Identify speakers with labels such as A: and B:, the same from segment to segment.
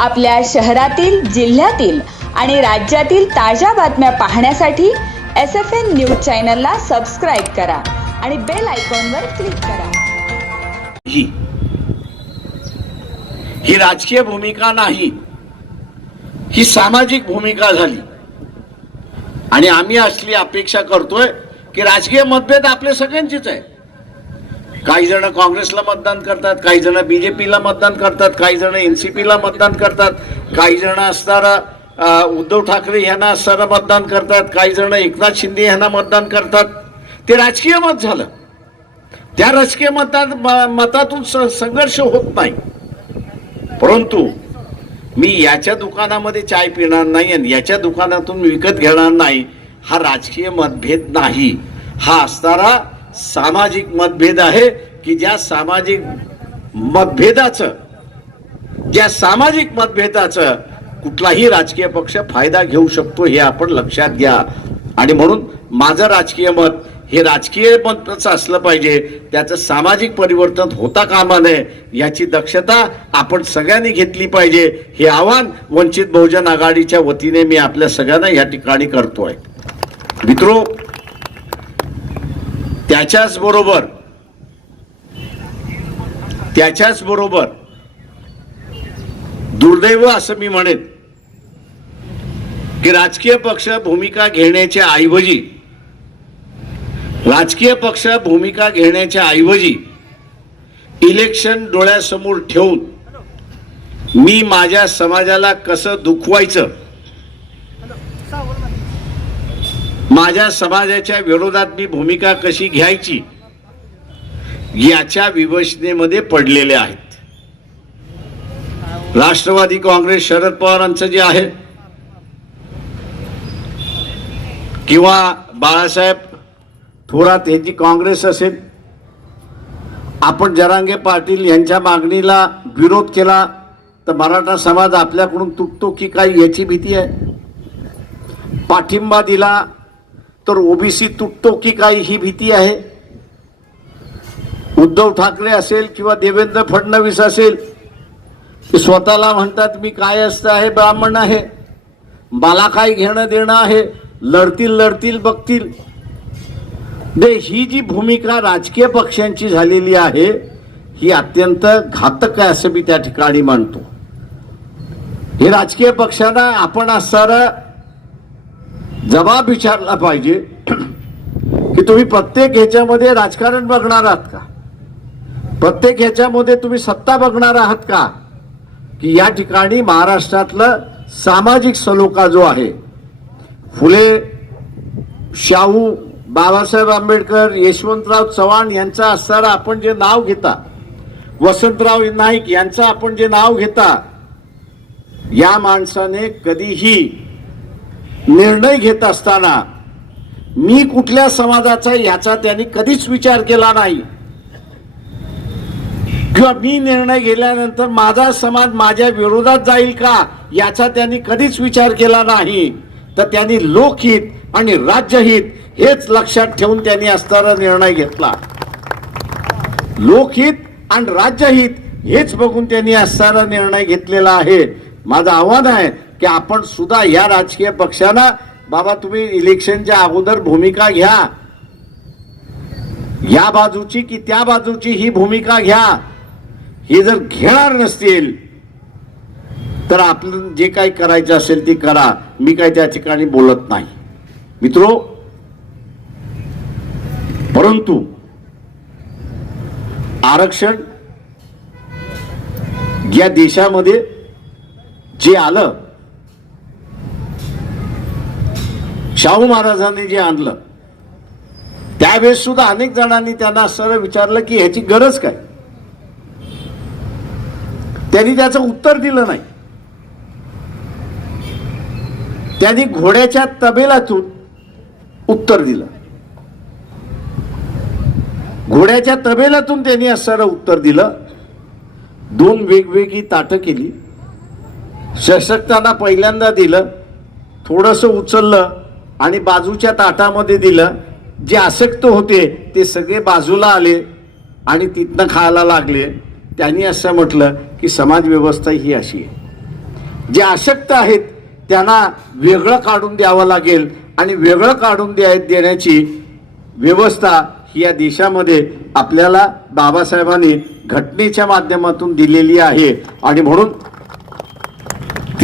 A: आपल्या शहरातील जिल्ह्यातील आणि राज्यातील ताज्या बातम्या पाहण्यासाठी एस एफ एन न्यूज चॅनलला सबस्क्राईब करा आणि बेल आयकॉनवर क्लिक करा.
B: ही. ही राजकीय भूमिका नाही. ही सामाजिक भूमिका झाली. आणि आम्ही असली अपेक्षा करतोय की राजकीय मतभेद आपले सगळ्यांचीच आहे. काही जण काँग्रेसला मतदान करतात काही जण बीजेपीला मतदान करतात काही जण एनसीपीला मतदान करतात काही जण असणारा उद्धव ठाकरे यांना असणारा मतदान करतात काही जण एकनाथ शिंदे यांना मतदान करतात. ते राजकीय मत झालं. त्या राजकीय मतात म- मतातून संघर्ष होत नाही. परंतु मी याच्या दुकानामध्ये चाय पिणार नाही आणि याच्या दुकानातून विकत घेणार नाही हा राजकीय मतभेद नाही. हा असणारा सामाजिक मतभेद आहे की ज्या सामाजिक मतभेदाचं ज्या सामाजिक मतभेदाचं कुठलाही राजकीय पक्ष फायदा घेऊ शकतो हे आपण लक्षात घ्या. आणि म्हणून माझं राजकीय मत हे राजकीय मतच असलं पाहिजे. त्याचं सामाजिक परिवर्तन होता कामा नये याची दक्षता आपण सगळ्यांनी घेतली पाहिजे. हे आव्हान वंचित बहुजन आघाडीच्या वतीने मी आपल्या सगळ्यांना या ठिकाणी करतोय. मित्रो त्याच्याच बरोबर त्याच्याच बरोबर दुर्दैव असं मी म्हणेन की राजकीय पक्ष भूमिका घेण्याच्या ऐवजी राजकीय पक्ष भूमिका घेण्याच्या ऐवजी इलेक्शन डोळ्यासमोर ठेवून मी माझ्या समाजाला कसं दुखवायचं माझ्या समाजाच्या विरोधात मी भूमिका कशी घ्यायची याच्या विवशनेमध्ये पडलेले आहेत. राष्ट्रवादी काँग्रेस शरद पवारांचं जे आहे किंवा बाळासाहेब थोरात यांची काँग्रेस असेल आपण जरांगे पाटील यांच्या मागणीला विरोध केला तर मराठा समाज आपल्याकडून तुटतो की काय याची भीती आहे? पाठिंबा दिला तर ओबीसी तुटतो की काय ही भीती आहे. उद्धव ठाकरे असेल किंवा देवेंद्र फडणवीस असेल ते स्वतःला म्हणतात मी काय असतं आहे ब्राह्मण आहे. मला काय घेणं देणं आहे. लढतील लढतील बघतील. दे ही जी भूमिका राजकीय पक्षांची झालेली आहे ही अत्यंत घातक आहे असं मी त्या ठिकाणी मानतो हे राजकीय पक्षांना आपण असणारं जबाब विचारला पाहिजे की तुम्ही प्रत्येक ह्याच्यामध्ये राजकारण बघणार आहात का? प्रत्येक ह्याच्यामध्ये तुम्ही सत्ता बघणार आहात का? की या ठिकाणी महाराष्ट्रातलं सामाजिक सलोखा जो आहे फुले शाहू बाबासाहेब आंबेडकर यशवंतराव चव्हाण यांचा असणारा आपण जे नाव घेता वसंतराव नाईक यांचं आपण जे नाव घेता या माणसाने कधीही निर्णय घेत असताना मी कुठल्या समाजाचा याचा त्यांनी कधीच विचार केला नाही. किंवा मी निर्णय घेतल्यानंतर माझा समाज माझ्या विरोधात जाईल का याचा त्यांनी कधीच विचार केला नाही. तर त्यांनी लोकहित आणि राज्यहित हेच लक्षात ठेवून त्यांनी असणारा निर्णय घेतला. लोकहित आणि राज्यहित हेच बघून त्यांनी असणारा निर्णय घेतलेला आहे. माझं आव्हान आहे की आपण सुद्धा या राजकीय पक्षांना बाबा तुम्ही इलेक्शनच्या अगोदर भूमिका घ्या. या बाजूची की त्या बाजूची ही भूमिका घ्या. हे जर घेणार नसतील तर आपण जे काही करायचं असेल ते करा. मी काही त्या ठिकाणी बोलत नाही. मित्रो परंतु आरक्षण या देशामध्ये जे आलं शाहू महाराजांनी जे आणलं त्यावेळेस सुद्धा अनेक जणांनी त्यांना असं विचारलं की ह्याची गरज काय? त्यांनी त्याचं उत्तर दिलं नाही. त्यांनी घोड्याच्या तबेलातून उत्तर दिलं. घोड्याच्या तबेलातून त्यांनी असणारं उत्तर दिलं. दोन वेगवेगळी ताटं केली. शशक्तांना पहिल्यांदा दिलं. थोडंसं उचललं. आणि बाजूच्या ताटामध्ये दिलं. जे आसक्त होते ते सगळे बाजूला आले आणि तिथनं खायला लागले. त्यांनी असं म्हटलं की समाजव्यवस्था ही अशी आहे. जे अशक्त आहेत त्यांना वेगळं काढून द्यावं लागेल आणि वेगळं काढून द्या देण्याची व्यवस्था ही या देशामध्ये आपल्याला बाबासाहेबांनी घटनेच्या माध्यमातून दिलेली आहे. आणि म्हणून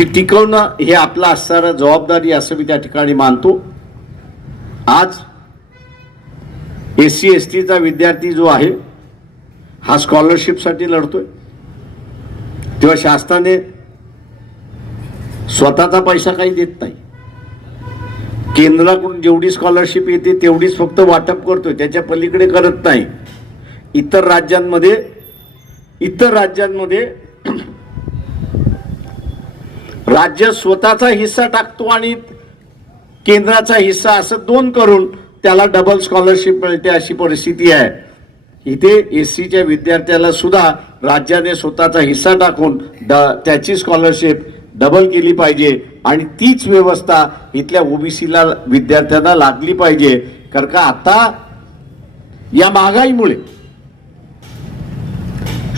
B: ती टिकवणं हे आपला असणारा जबाबदारी असं मी त्या ठिकाणी मानतो. आज एस सी एस टीचा विद्यार्थी जो आहे हा स्कॉलरशिपसाठी लढतोय. तेव्हा शासनाने स्वतःचा पैसा काही देत नाही. केंद्राकडून जेवढी स्कॉलरशिप येते तेवढीच फक्त वाटप करतोय. त्याच्या पलीकडे करत नाही. इतर राज्यांमध्ये इतर राज्यांमध्ये राज्य स्वतःचा हिस्सा टाकतो आणि केंद्राचा हिस्सा असं दोन करून त्याला डबल स्कॉलरशिप मिळते अशी परिस्थिती आहे. इथे एस सीच्या विद्यार्थ्याला सुद्धा राज्याने स्वतःचा हिस्सा टाकून ड त्याची स्कॉलरशिप डबल केली पाहिजे आणि तीच व्यवस्था इथल्या ओबीसीला विद्यार्थ्यांना लागली पाहिजे. कारण का आता या महागाईमुळे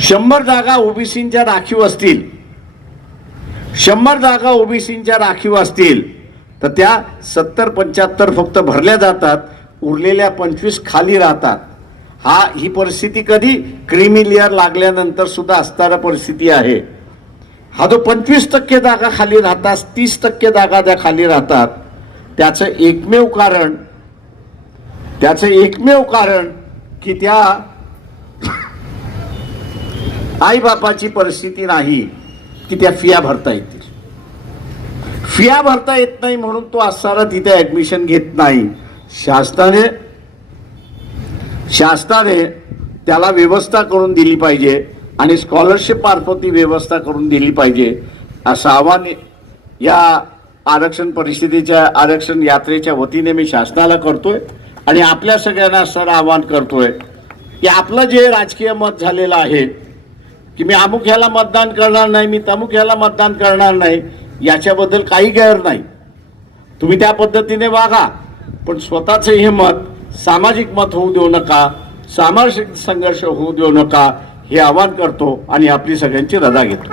B: शंभर जागा ओबीसींच्या राखीव असतील. शंभर जागा ओबीसींच्या राखीव असतील तर त्या सत्तर पंच्याहत्तर फक्त भरल्या जातात उरलेल्या पंचवीस खाली राहतात. हा ही परिस्थिती कधी क्रिमी लेअर लागल्यानंतर सुद्धा असणारा परिस्थिती आहे. हा जो पंचवीस टक्के जागा खाली राहतात तीस टक्के जागा ज्या खाली राहतात त्याचं एकमेव कारण त्याचं एकमेव कारण की त्या आईबापाची परिस्थिती नाही. की त्या फिया भरता येतील. फिया भरता येत नाही म्हणून तो असणारा तिथे ऍडमिशन घेत नाही. शासनाने शासनाने त्याला व्यवस्था करून दिली पाहिजे आणि स्कॉलरशिप मार्फत ती व्यवस्था करून दिली पाहिजे असं आव्हान या आरक्षण परिषदेच्या आरक्षण यात्रेच्या वतीने मी शासनाला करतोय आणि आपल्या सगळ्यांना असणारं आव्हान करतोय की आपलं जे राजकीय मत झालेलं आहे की मी अमुक ह्याला मतदान करणार नाही मी तमुक ह्याला मतदान करणार नाही याच्याबद्दल काही गैर नाही. तुम्ही त्या पद्धतीने वागा पण स्वतःचं हे मत सामाजिक मत होऊ देऊ नका सामाजिक संघर्ष होऊ देऊ नका हे आवाहन करतो आणि आपली सगळ्यांची रजा घेतो.